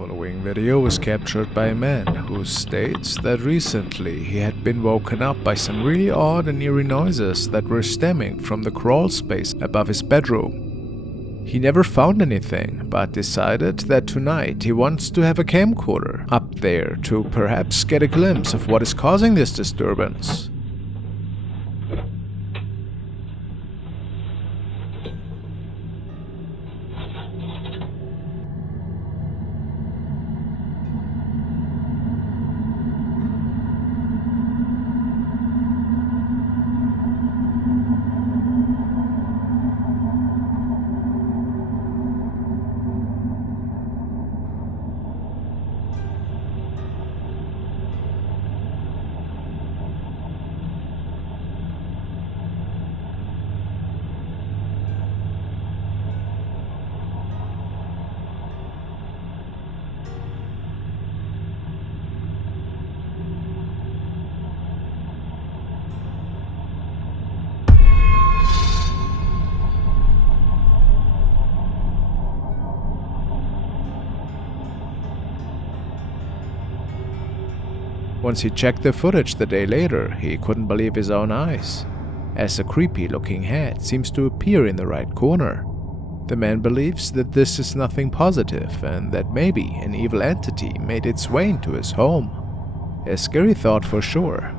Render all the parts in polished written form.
following video was captured by a man who states that recently he had been woken up by some really odd and eerie noises that were stemming from the crawl space above his bedroom. He never found anything, but decided that tonight he wants to have a camcorder up there to perhaps get a glimpse of what is causing this disturbance. Once he checked the footage the day later, he couldn't believe his own eyes, as a creepy-looking head seems to appear in the right corner. The man believes that this is nothing positive and that maybe an evil entity made its way into his home. A scary thought for sure.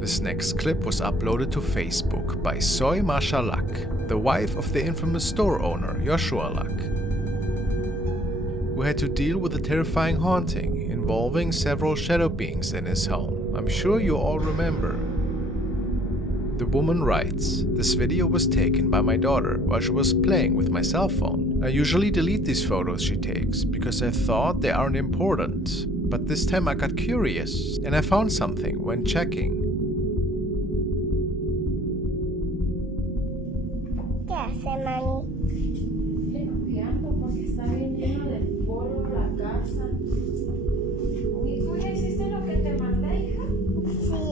This next clip was uploaded to Facebook by Soy Masha Luck, the wife of the infamous store owner Joshua Luck, who had to deal with a terrifying haunting involving several shadow beings in his home. I'm sure you all remember. The woman writes, "This video was taken by my daughter while she was playing with my cell phone. I usually delete these photos she takes because I thought they aren't important, but this time I got curious and I found something when checking. ¿Qué hace, mami? Limpiando porque está bien lleno de polvo la casa. ¿Y tú ya hiciste lo que te mandé, hija? Sí.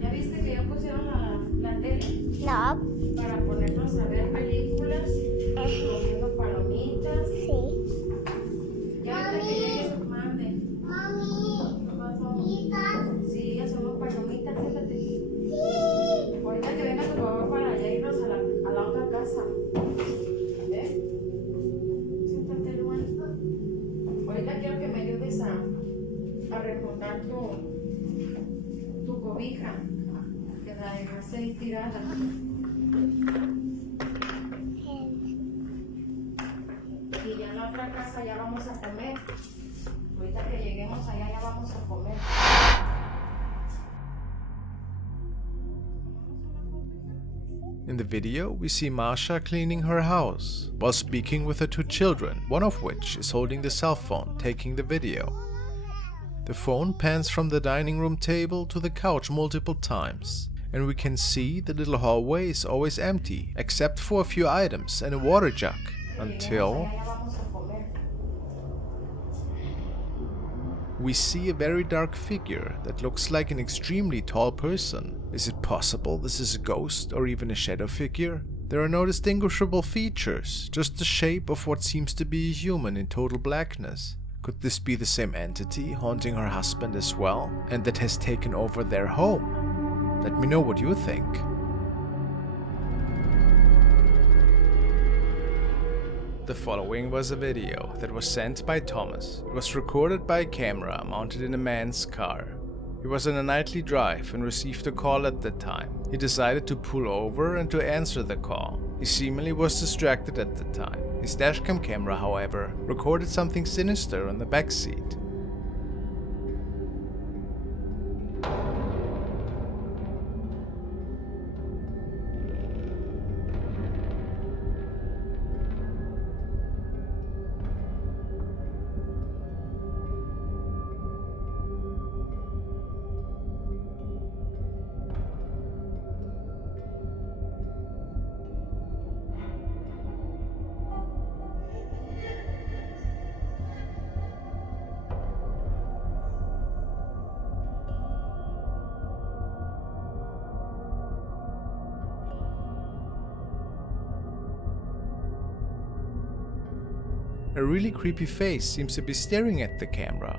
¿Ya viste que ya pusieron la tele? No. Para ponernos a ver películas, comiendo palomitas. Sí. Ya hasta que llegue tu madre. Mami. ¿Qué pasó? ¿Palomitas? Sí, hacemos palomitas, fíjate. Sí. Ahorita que venga tu papá para allá irnos a la otra casa. ¿Eh? Siéntate, Luan. Ahorita quiero que me ayudes a recordar tu cobija, que la dejaste ahí tirada. Y ya en la otra casa ya vamos a comer. Ahorita que lleguemos allá ya vamos a comer. In the video, we see Masha cleaning her house while speaking with her two children, one of which is holding the cell phone, taking the video. The phone pans from the dining room table to the couch multiple times, and we can see the little hallway is always empty, except for a few items and a water jug, until we see a very dark figure that looks like an extremely tall person. Is it possible this is a ghost or even a shadow figure? There are no distinguishable features, just the shape of what seems to be a human in total blackness. Could this be the same entity haunting her husband as well, and that has taken over their home? Let me know what you think. The following was a video that was sent by Thomas. It was recorded by a camera mounted in a man's car. He was on a nightly drive and received a call at the time. He decided to pull over and to answer the call. He seemingly was distracted at the time. His dashcam camera, however, recorded something sinister on the back seat. A really creepy face seems to be staring at the camera.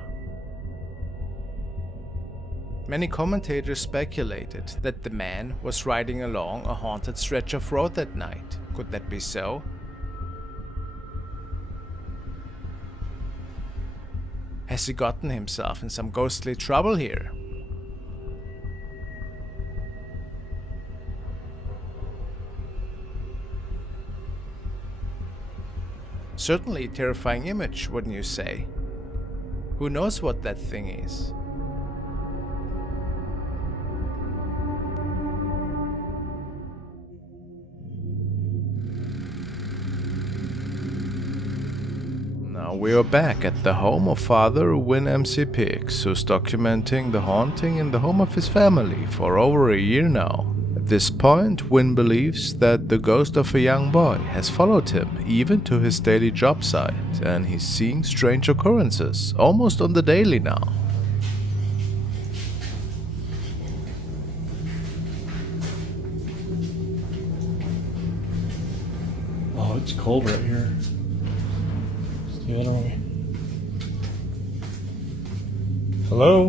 Many commentators speculated that the man was riding along a haunted stretch of road that night. Could that be so? Has he gotten himself in some ghostly trouble here? Certainly a terrifying image, wouldn't you say? Who knows what that thing is? Now we are back at the home of Father Win MC Pix, who's documenting the haunting in the home of his family for over a year now. At this point, Win believes that the ghost of a young boy has followed him even to his daily job site, and he's seeing strange occurrences almost on the daily now. Oh, it's cold right here. Stay that away. Hello?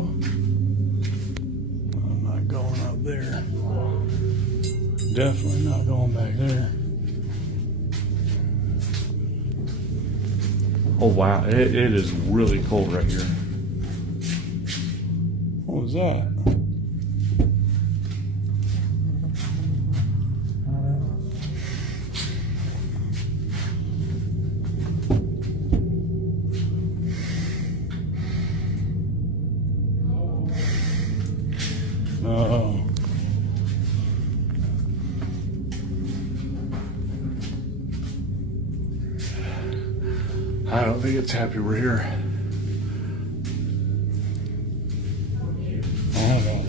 I'm not going up there. Definitely not going back there. Oh wow, it is really cold right here. What was that? Oh. I don't think it's happy we're here. I don't know.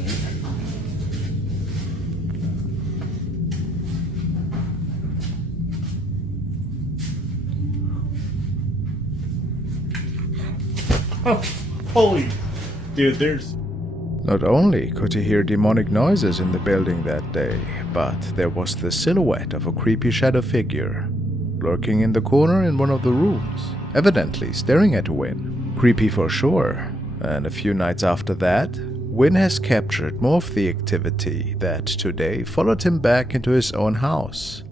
Oh, holy dude, there's... Not only could he hear demonic noises in the building that day, but there was the silhouette of a creepy shadow figure lurking in the corner in one of the rooms, evidently staring at Win. Creepy for sure. And a few nights after that, Win has captured more of the activity that today followed him back into his own house.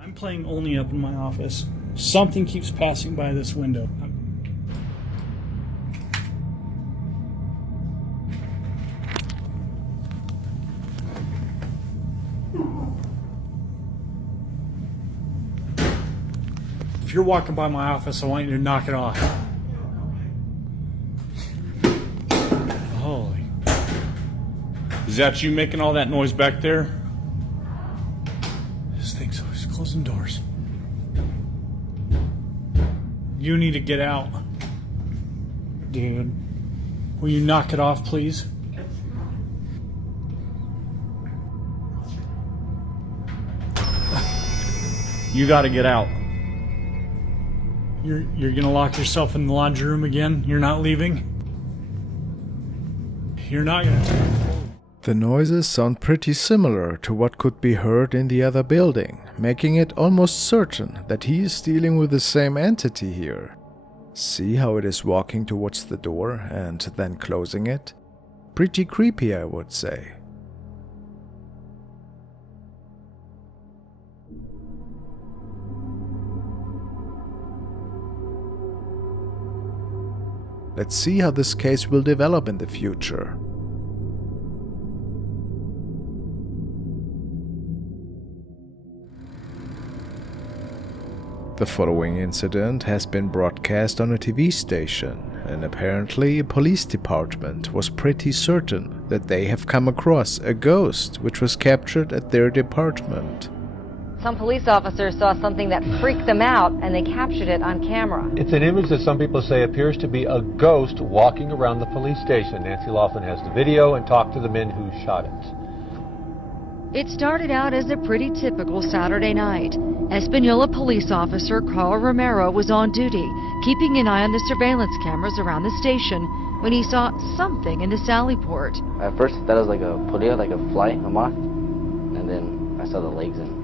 I'm playing only up in my office. Something keeps passing by this window. If you're walking by my office, I want you to knock it off. Holy. Is that you making all that noise back there? This thing's always closing doors. You need to get out. Dude. Will you knock it off, please? You gotta get out. You're gonna lock yourself in the laundry room again? You're not leaving? You're not gonna... The noises sound pretty similar to what could be heard in the other building, making it almost certain that he is dealing with the same entity here. See how it is walking towards the door and then closing it? Pretty creepy, I would say. Let's see how this case will develop in the future. The following incident has been broadcast on a TV station, and apparently a police department was pretty certain that they have come across a ghost which was captured at their department. Some police officers saw something that freaked them out, and they captured it on camera. It's an image that some people say appears to be a ghost walking around the police station. Nancy Laughlin has the video and talked to the men who shot it. It started out as a pretty typical Saturday night. Espanola police officer Carl Romero was on duty, keeping an eye on the surveillance cameras around the station, when he saw something in the sally port. At first, I thought it was like a polilla, like a fly, a moth, and then I saw the legs and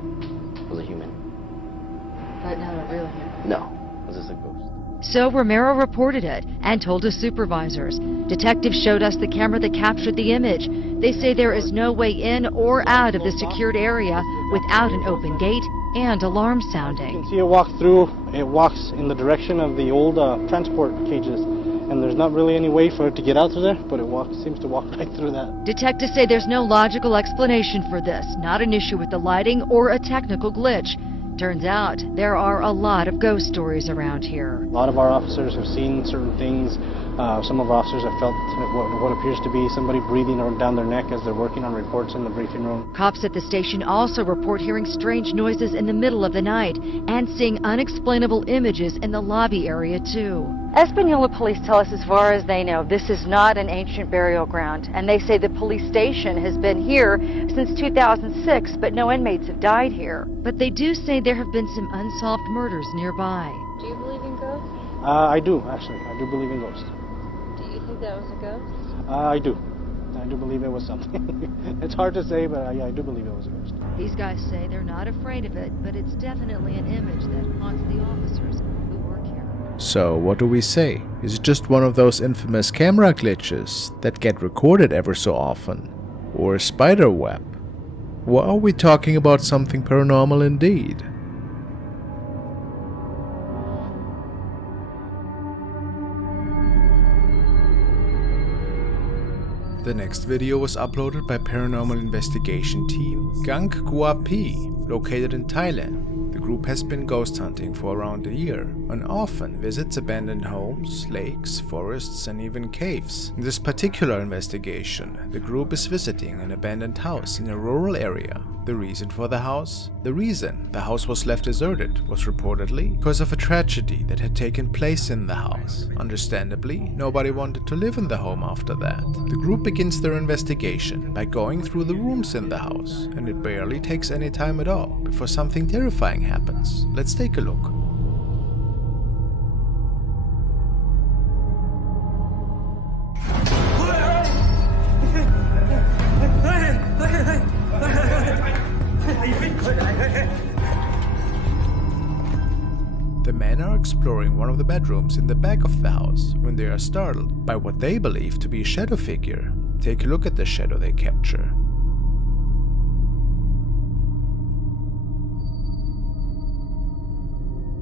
it was a human. But not a real human. No. Was this a ghost? So Romero reported it and told his supervisors. Detectives showed us the camera that captured the image. They say there is no way in or out of the secured area without an open gate and alarm You sounding. can see it walk through. It walks in the direction of the old transport cages, and there's not really any way for it to get out through there, but it seems to walk right through that. Detectives say there's no logical explanation for this, not an issue with the lighting or a technical glitch. Turns out there are a lot of ghost stories around here. A lot of our officers have seen certain things. Some of our officers have felt what appears to be somebody breathing down their neck as they're working on reports in the briefing room. Cops at the station also report hearing strange noises in the middle of the night and seeing unexplainable images in the lobby area too. Espanola police tell us as far as they know, this is not an ancient burial ground, and they say the police station has been here since 2006, but no inmates have died here. But they do say there have been some unsolved murders nearby. Do you believe in ghosts? I do, actually. I do believe in ghosts. Do you think that was a ghost? I do. I do believe it was something. It's hard to say, but I do believe it was a ghost. These guys say they're not afraid of it, but it's definitely an image that haunts the officers who work here. So, what do we say? Is it just one of those infamous camera glitches that get recorded ever so often? Or a spider web? Or are we talking about something paranormal indeed? The next video was uploaded by paranormal investigation team Gang Gua P, located in Thailand. The group has been ghost hunting for around a year and often visits abandoned homes, lakes, forests and even caves. In this particular investigation, the group is visiting an abandoned house in a rural area. The reason for the house? The reason the house was left deserted was reportedly because of a tragedy that had taken place in the house. Understandably, nobody wanted to live in the home after that. The group begins their investigation by going through the rooms in the house, and it barely takes any time at all before something terrifying happens. Let's take a look. The men are exploring one of the bedrooms in the back of the house when they are startled by what they believe to be a shadow figure. Take a look at the shadow they capture.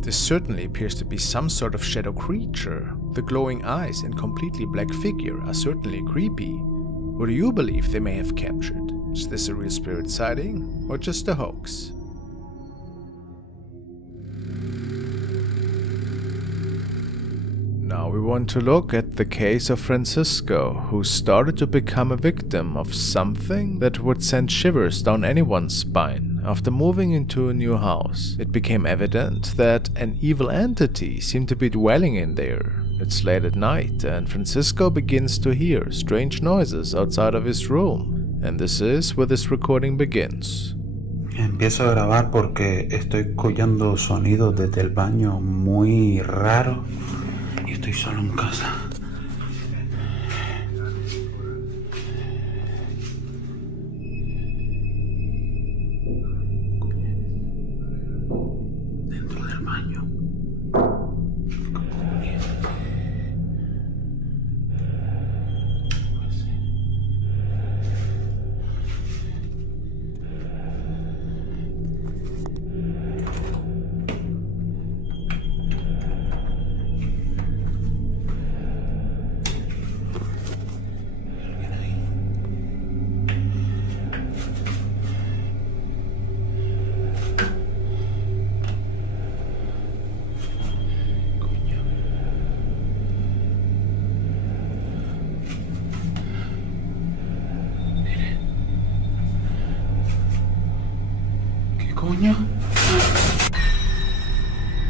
This certainly appears to be some sort of shadow creature. The glowing eyes and completely black figure are certainly creepy. What do you believe they may have captured? Is this a real spirit sighting or just a hoax? Now we want to look at the case of Francisco, who started to become a victim of something that would send shivers down anyone's spine. After moving into a new house, it became evident that an evil entity seemed to be dwelling in there. It's late at night and Francisco begins to hear strange noises outside of his room, and this is where this recording begins. Empiezo a grabar porque estoy escuchando sonidos desde el baño muy raros y estoy solo en casa. Dentro del baño.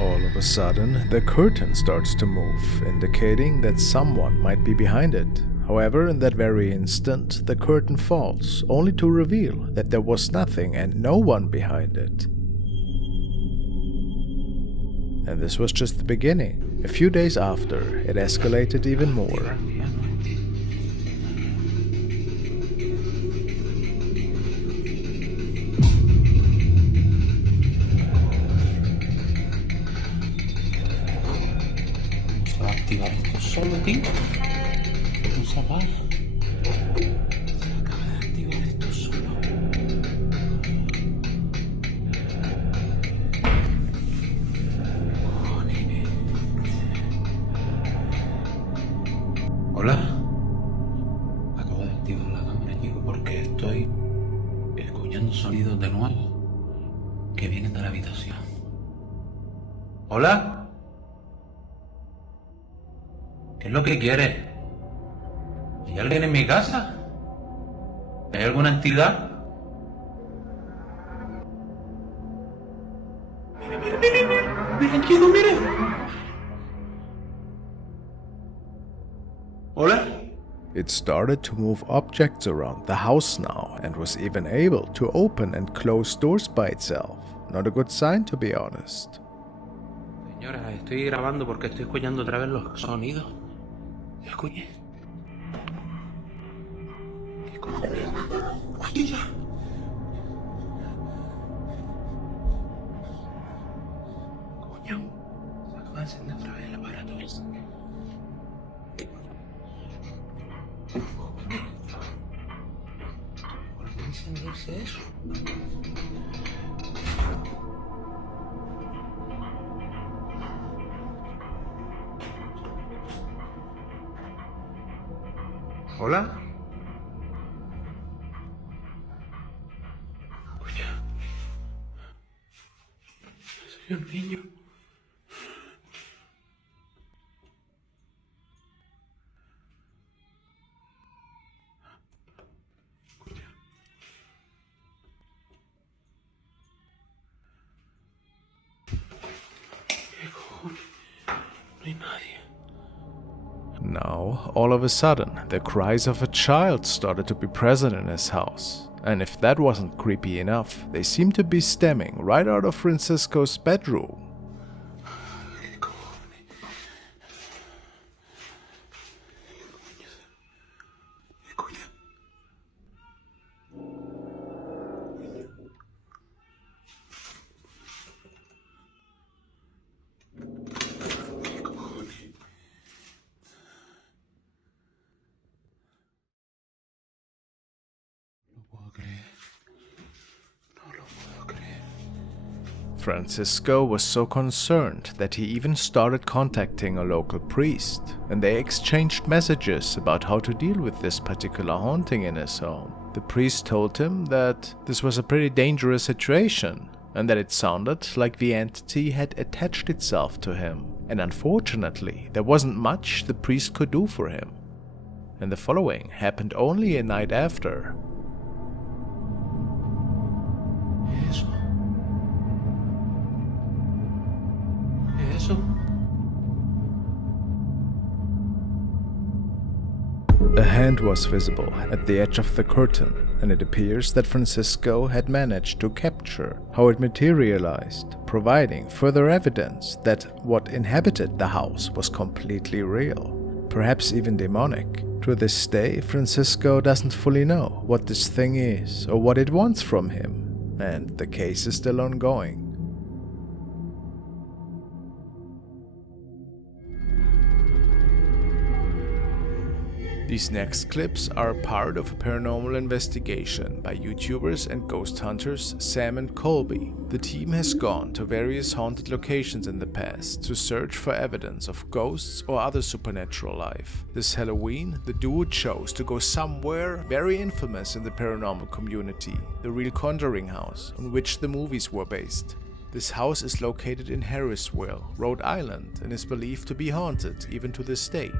All of a sudden, the curtain starts to move, indicating that someone might be behind it. However, in that very instant, the curtain falls, only to reveal that there was nothing and no one behind it. And this was just the beginning. A few days after, it escalated even more. escuchando sonidos de nuevo que vienen de la habitación. ¿Hola? ¿Qué es lo que quieres? ¿Hay alguien en mi casa? ¿Hay alguna entidad? Miren, chicos, miren. ¿Hola? It started to move objects around the house now and was even able to open and close doors by itself. Not a good sign, to be honest. Señora, estoy grabando porque estoy escuchando otra vez los sonidos. Escuche. ¿Qué cojones? ¡Hostia! Coño, se acaba de encender otra vez el aparato ese. ¿Volvió a encenderse eso? ¿Hola? Escucha. Soy un niño. Escucha. ¿Qué cojones? No hay nadie. Now, all of a sudden, the cries of a child started to be present in his house. And if that wasn't creepy enough, they seemed to be stemming right out of Francisco's bedroom. ¿Qué cojones? Escucha. ¿Qué cojones? No lo puedo creer. No lo puedo creer. Francisco was so concerned that he even started contacting a local priest, and they exchanged messages about how to deal with this particular haunting in his home. The priest told him that this was a pretty dangerous situation, and that it sounded like the entity had attached itself to him, and unfortunately there wasn't much the priest could do for him. And the following happened only a night after. Eso. Eso. A hand was visible at the edge of the curtain, and it appears that Francisco had managed to capture how it materialized, providing further evidence that what inhabited the house was completely real, perhaps even demonic. To this day, Francisco doesn't fully know what this thing is or what it wants from him, and the case is still ongoing. These next clips are part of a paranormal investigation by YouTubers and ghost hunters Sam and Colby. The team has gone to various haunted locations in the past to search for evidence of ghosts or other supernatural life. This Halloween, the duo chose to go somewhere very infamous in the paranormal community, the real Conjuring house, on which the movies were based. This house is located in Harrisville, Rhode Island, and is believed to be haunted even to this day.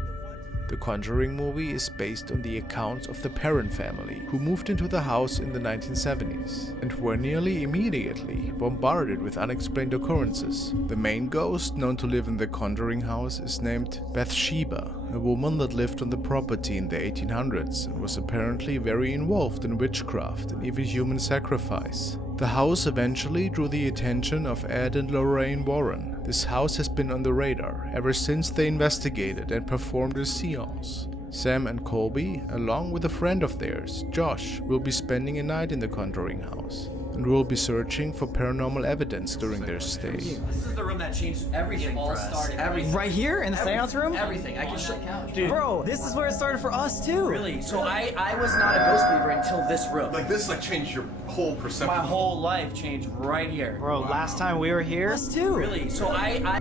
The Conjuring movie is based on the accounts of the Perron family, who moved into the house in the 1970s and were nearly immediately bombarded with unexplained occurrences. The main ghost known to live in the Conjuring house is named Bathsheba, a woman that lived on the property in the 1800s and was apparently very involved in witchcraft and even human sacrifice. The house eventually drew the attention of Ed and Lorraine Warren. This house has been on the radar ever since they investigated and performed a seance. Sam and Colby, along with a friend of theirs, Josh, will be spending a night in the Conjuring house and will be searching for paranormal evidence during their stay. This is the room that changed everything all for us. started Everything. right here in the seance room? Everything. I can show you. Bro, this is where it started for us too. Really? So I was not a ghost believer until this room. Like this changed your whole perception. My whole life changed right here. Bro, last time we were here, us too. Really? So I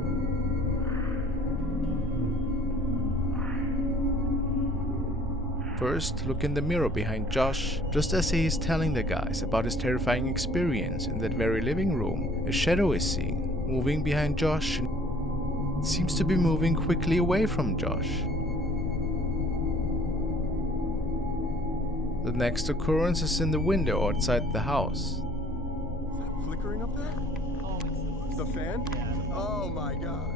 First, look in the mirror behind Josh. Just as he is telling the guys about his terrifying experience in that very living room, a shadow is seen, moving behind Josh. It seems to be moving quickly away from Josh. The next occurrence is in the window outside the house. Is that flickering up there? Oh, it's the fan? Oh my god.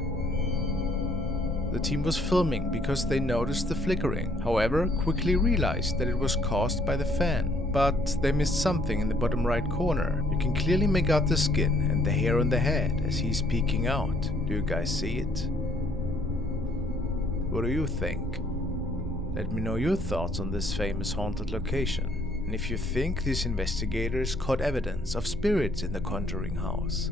The team was filming because they noticed the flickering, however, quickly realized that it was caused by the fan. But they missed something in the bottom right corner. You can clearly make out the skin and the hair on the head as he's peeking out. Do you guys see it? What do you think? Let me know your thoughts on this famous haunted location, and if you think these investigators caught evidence of spirits in the Conjuring house.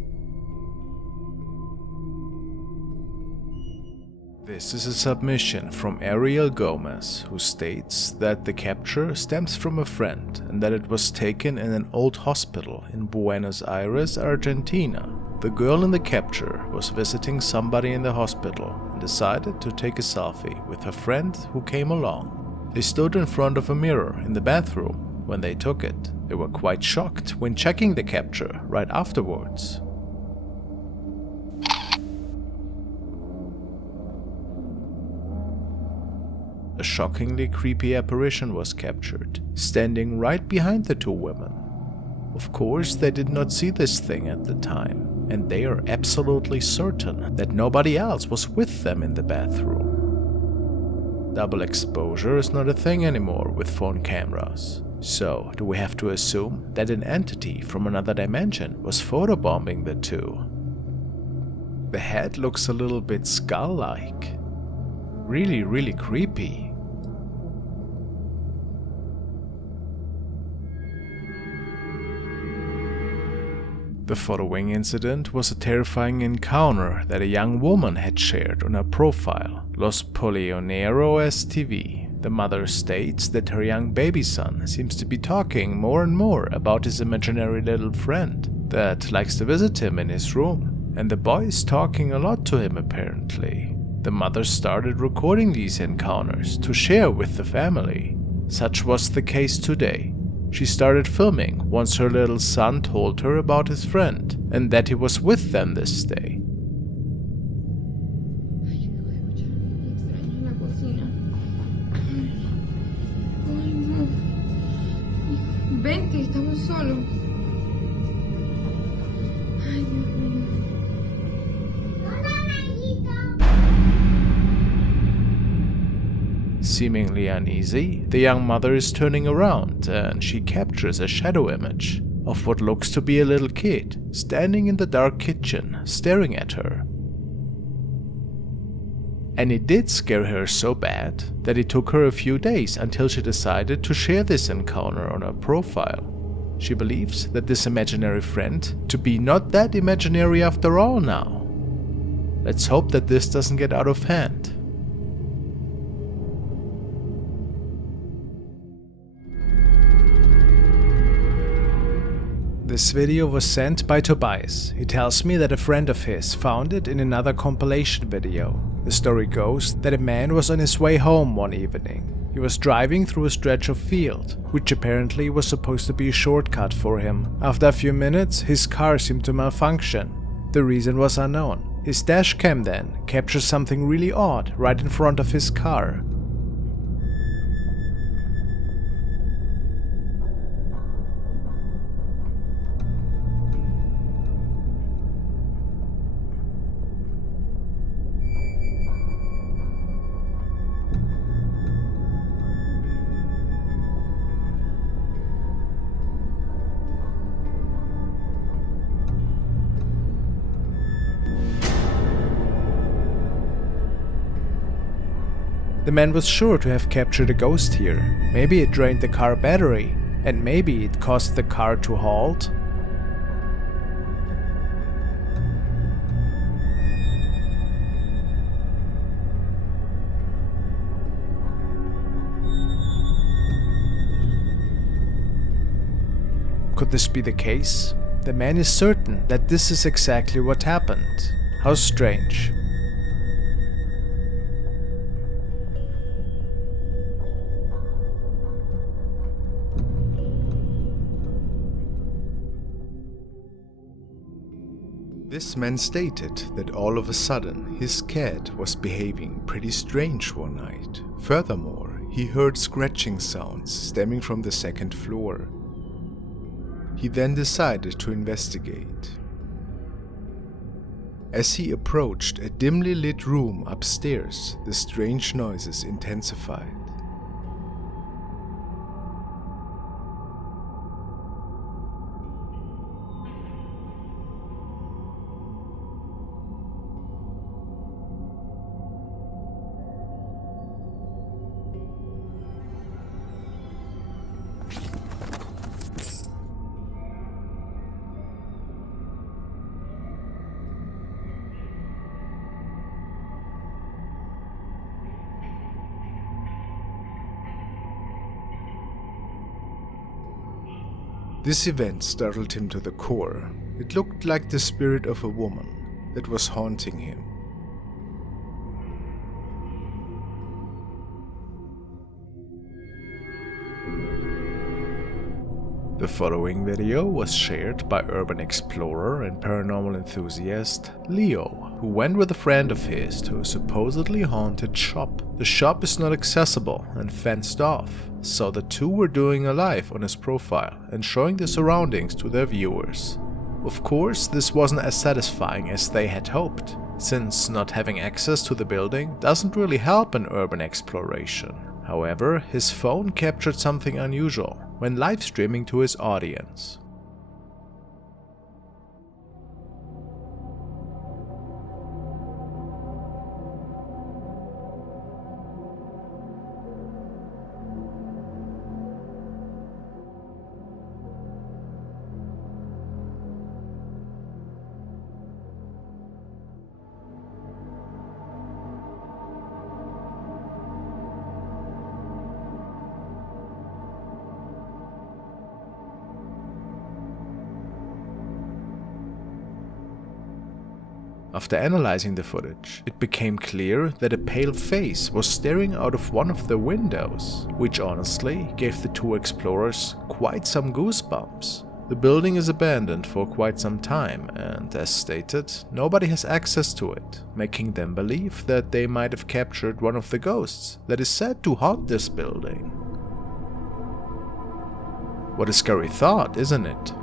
This is a submission from Ariel Gomez, who states that the capture stems from a friend and that it was taken in an old hospital in Buenos Aires, Argentina. The girl in the capture was visiting somebody in the hospital and decided to take a selfie with her friend who came along. They stood in front of a mirror in the bathroom when they took it. They were quite shocked when checking the capture right afterwards. A shockingly creepy apparition was captured, standing right behind the two women. Of course, they did not see this thing at the time, and they are absolutely certain that nobody else was with them in the bathroom. Double exposure is not a thing anymore with phone cameras. So, do we have to assume that an entity from another dimension was photobombing the two? The head looks a little bit skull-like. Really creepy. The following incident was a terrifying encounter that a young woman had shared on her profile, Los Polioneros TV. The mother states that her young baby son seems to be talking more and more about his imaginary little friend that likes to visit him in his room, and the boy is talking a lot to him apparently. The mother started recording these encounters to share with the family. Such was the case today. She started filming once her little son told her about his friend and that he was with them this day. Vente, estamos solos. Ay, Dios mío. Seemingly uneasy, the young mother is turning around and she captures a shadow image of what looks to be a little kid standing in the dark kitchen staring at her. And it did scare her so bad that it took her a few days until she decided to share this encounter on her profile. She believes that this imaginary friend to be not that imaginary after all now. Let's hope that this doesn't get out of hand. This video was sent by Tobias. He tells me that a friend of his found it in another compilation video. The story goes that a man was on his way home one evening. He was driving through a stretch of field, which apparently was supposed to be a shortcut for him. After a few minutes, his car seemed to malfunction. The reason was unknown. His dash cam then captured something really odd right in front of his car. The man was sure to have captured a ghost here. Maybe it drained the car battery, and maybe it caused the car to halt. Could this be the case? The man is certain that this is exactly what happened. How strange. This man stated that all of a sudden his cat was behaving pretty strange one night. Furthermore, he heard scratching sounds stemming from the second floor. He then decided to investigate. As he approached a dimly lit room upstairs, the strange noises intensified. This event startled him to the core. It looked like the spirit of a woman that was haunting him. The following video was shared by urban explorer and paranormal enthusiast Leo, who went with a friend of his to a supposedly haunted shop. The shop is not accessible and fenced off, so the two were doing a live on his profile and showing the surroundings to their viewers. Of course, this wasn't as satisfying as they had hoped, since not having access to the building doesn't really help in urban exploration. However, his phone captured something unusual when live streaming to his audience. After analyzing the footage, it became clear that a pale face was staring out of one of the windows, which honestly gave the two explorers quite some goosebumps. The building is abandoned for quite some time and, as stated, nobody has access to it, making them believe that they might have captured one of the ghosts that is said to haunt this building. What a scary thought, isn't it?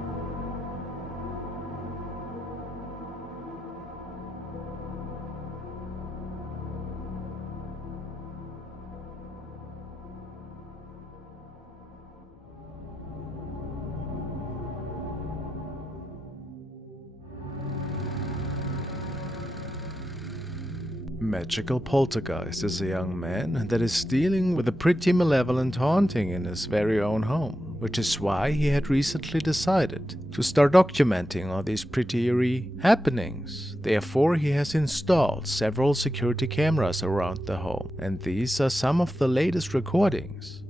Magical poltergeist is a young man that is dealing with a pretty malevolent haunting in his very own home, which is why he had recently decided to start documenting all these pretty eerie happenings. Therefore, he has installed several security cameras around the home, and these are some of the latest recordings.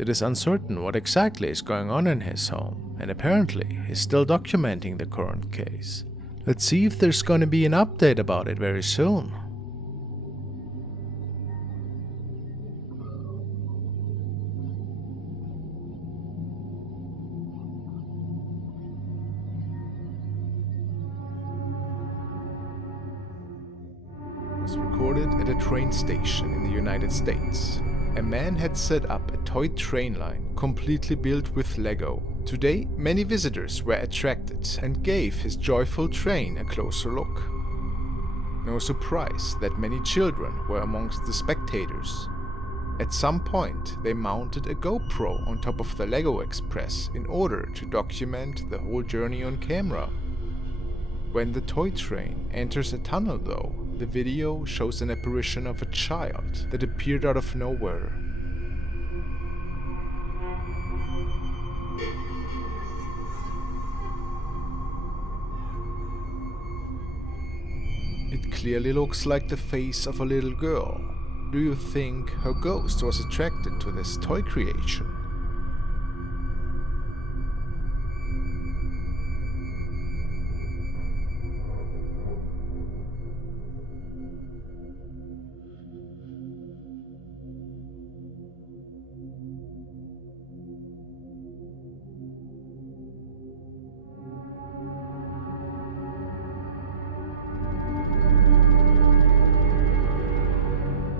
It is uncertain what exactly is going on in his home, and apparently he's still documenting the current case. Let's see if there's gonna be an update about it very soon. Was recorded at a train station in the United States. A man had set up a toy train line completely built with Lego. Today, many visitors were attracted and gave his joyful train a closer look. No surprise that many children were amongst the spectators. At some point, they mounted a GoPro on top of the Lego Express in order to document the whole journey on camera. When the toy train enters a tunnel though, the video shows an apparition of a child that appeared out of nowhere. It clearly looks like the face of a little girl. Do you think her ghost was attracted to this toy creation?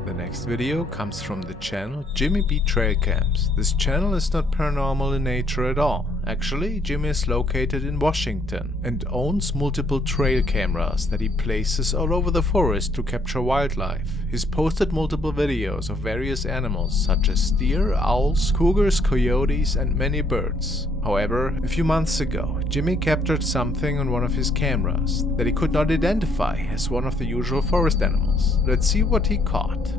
The next video comes from the channel Jimmy B Trail Cams. This channel is not paranormal in nature at all. Actually, Jimmy is located in Washington and owns multiple trail cameras that he places all over the forest to capture wildlife. He's posted multiple videos of various animals such as deer, owls, cougars, coyotes and many birds. However, a few months ago, Jimmy captured something on one of his cameras that he could not identify as one of the usual forest animals. Let's see what he caught.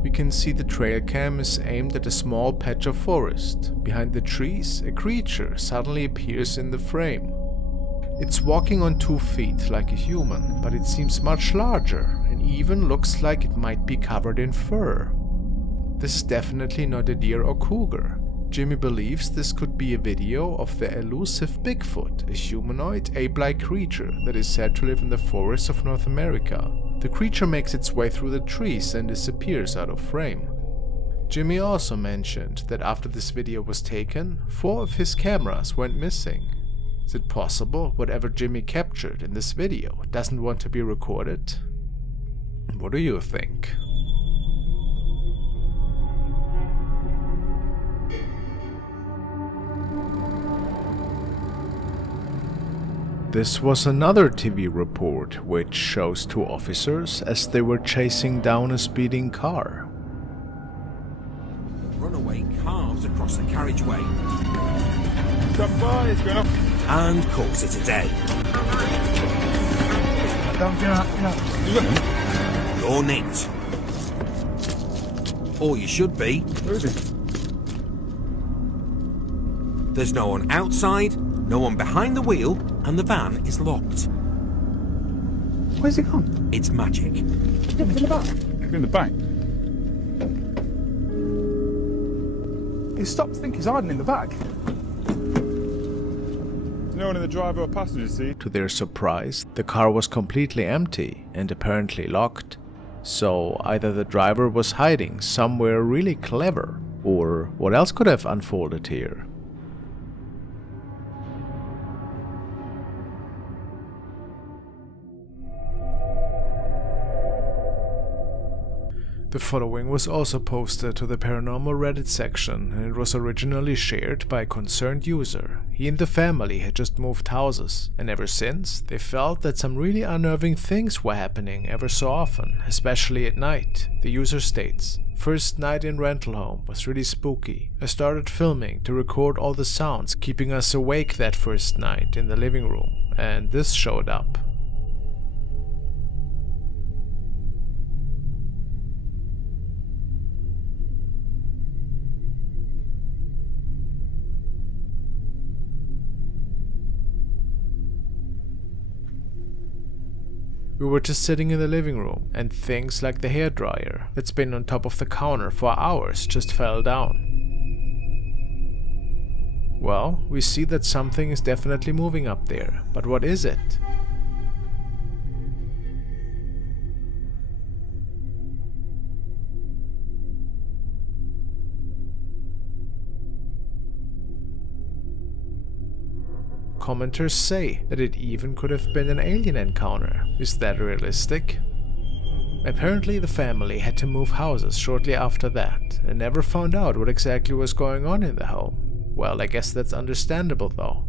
We can see the trail cam is aimed at a small patch of forest. Behind the trees, a creature suddenly appears in the frame. It's walking on 2 feet like a human, but it seems much larger and even looks like it might be covered in fur. This is definitely not a deer or cougar. Jimmy believes this could be a video of the elusive Bigfoot, a humanoid, ape-like creature that is said to live in the forests of North America. The creature makes its way through the trees and disappears out of frame. Jimmy also mentioned that after this video was taken, 4 of his cameras went missing. Is it possible whatever Jimmy captured in this video doesn't want to be recorded? What do you think? This was another TV report which shows 2 officers as they were chasing down a speeding car. Runaway carves across the carriageway and calls it a day. You're nicked. Or you should be. There's no one outside, no one behind the wheel, and the van is locked. Where's it gone? It's magic. It's in the back. In the back? You stopped to think he's hiding in the back. No one in the driver or passenger seat. To their surprise, the car was completely empty and apparently locked. So either the driver was hiding somewhere really clever, or what else could have unfolded here? The following was also posted to the paranormal Reddit section, and it was originally shared by a concerned user. He and the family had just moved houses, and ever since, they felt that some really unnerving things were happening ever so often, especially at night. The user states, "First night in rental home was really spooky. I started filming to record all the sounds keeping us awake that first night in the living room, and this showed up." We were just sitting in the living room, and things like the hairdryer that's been on top of the counter for hours just fell down. Well, we see that something is definitely moving up there, but what is it? Commenters say that it even could have been an alien encounter. Is that realistic? Apparently the family had to move houses shortly after that and never found out what exactly was going on in the home. Well, I guess that's understandable though.